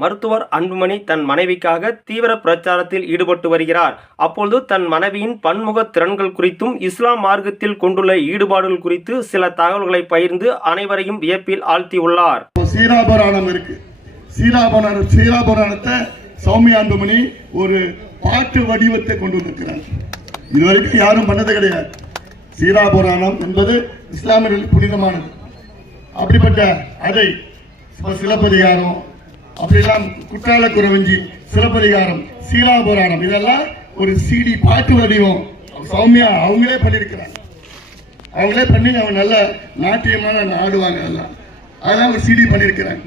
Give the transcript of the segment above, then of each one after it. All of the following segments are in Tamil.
மருத்துவர் அன்புமணி தன் மனைவிக்காக தீவிர பிரச்சாரத்தில் ஈடுபட்டு வருகிறார். அப்பொழுது தன் மனைவியின் பன்முக திறன்கள் குறித்தும் இஸ்லாம் மார்க்கத்தில் கொண்டுள்ள ஈடுபாடுகள் குறித்து சில தகவல்களை பகிர்ந்து அனைவரையும் வியப்பில் ஆழ்த்தியுள்ளார் சீராபுராணம் இருக்கு. சீராபுராணம் சீராபுராணத்தை சௌமி அன்புமணி ஒரு பாட்டு வடிவத்தை கொண்டு வந்திருக்கிறார். இதுவரைக்கும் யாரும் பண்ணது கிடையாது. சீராபுராணம் என்பது இஸ்லாமியர்களுக்கு புனிதமானது. அப்படிப்பட்ட அதை சிலப்பதிகாரம் அப்படிலாம் குற்றால குறவஞ்சி சிலப்பதிகாரம் சீலாபுராணம் இதெல்லாம் ஒரு சிடி பாட்டு வடிவம். சௌமியா அவங்களே பண்ணியிருக்கிறாங்க. அவங்களே பண்ணி அவங்க நல்ல நாட்டியமான ஆடுவாங்க அதெல்லாம் அதெல்லாம் ஒரு சிடி பண்ணியிருக்கிறாங்க.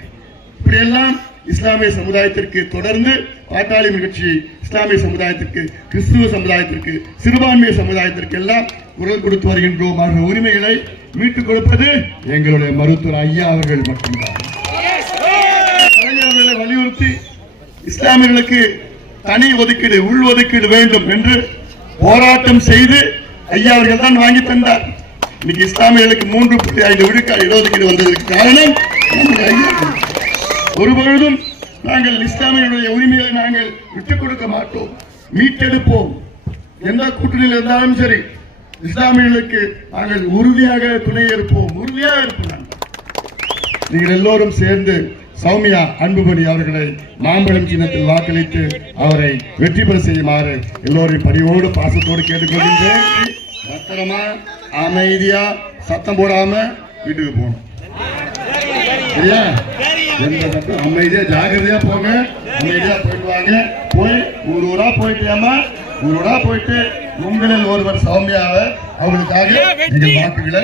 இப்படியெல்லாம் இஸ்லாமிய சமுதாயத்திற்கு தொடர்ந்து பாட்டாளி நிகழ்ச்சி இஸ்லாமிய சமுதாயத்திற்கு கிறிஸ்துவ சமுதாயத்திற்கு சிறுபான்மை சமுதாயத்திற்கு எல்லாம் குரல் கொடுத்து வருகின்றோம். அவர்கள் உரிமைகளை மீட்டுக் கொடுப்பது எங்களுடைய மருத்துவர் ஐயா அவர்கள் மட்டும்தான். கலைஞர்களை வலியுறுத்தி இஸ்லாமியர்களுக்கு தனி ஒதுக்கீடு உள் ஒதுக்கீடு வேண்டும் என்று போராட்டம் செய்து ஐயா அவர்கள் தான் வாங்கி தந்தார். இன்னைக்கு இஸ்லாமியர்களுக்கு மூன்று புள்ளி ஐந்து விழுக்காடு இடஒதுக்கீடு வந்ததற்கு காரணம் ஒருபொழுதும் நாங்கள் இஸ்லாமியர்களுடைய உரிமைகளை நாங்கள் விட்டுக் கொடுக்க மாட்டோம் மீட்டெடுப்போம். எந்த கூட்டணியில் இருந்தாலும் சரி இஸ்லாமியர்களுக்கு நாங்கள் உறுதியாக துணை இருப்போம். உறுதியாக இருப்போம் நீங்கள் எல்லோரும் சேர்ந்து சௌமியா அன்புமணி அவர்களை மாம்பழம் சின்னத்தில் வாக்களித்து அவரை வெற்றி பெற செய்யுமாறு எல்லோரையும் பணியோடு பாசத்தோடு கேட்டுக்கொள்கின்றேன். பத்திரமா அமைதியா சத்தம் போடாம வீட்டுக்கு போகணும். சரியா? எந்த சத்தம்? அமைதியா ஜாக்கிரதையா போங்க. அமைதியா போயிட்டு வாங்க. போய் ஊர் ஊரா போயிட்டேமா ஊர் ஊரா போயிட்டு உங்களில் ஒருவர் சௌமியாவை அவங்களுக்காக நீங்கள் வாக்குகளை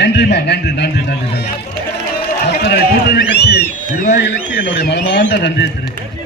நன்றிமா நன்றி நன்றி நன்றி நன்றி. அத்தனை கூட்டணி என்னுடைய மனமார்ந்த நன்றியை தெரிவிக்கிறேன்.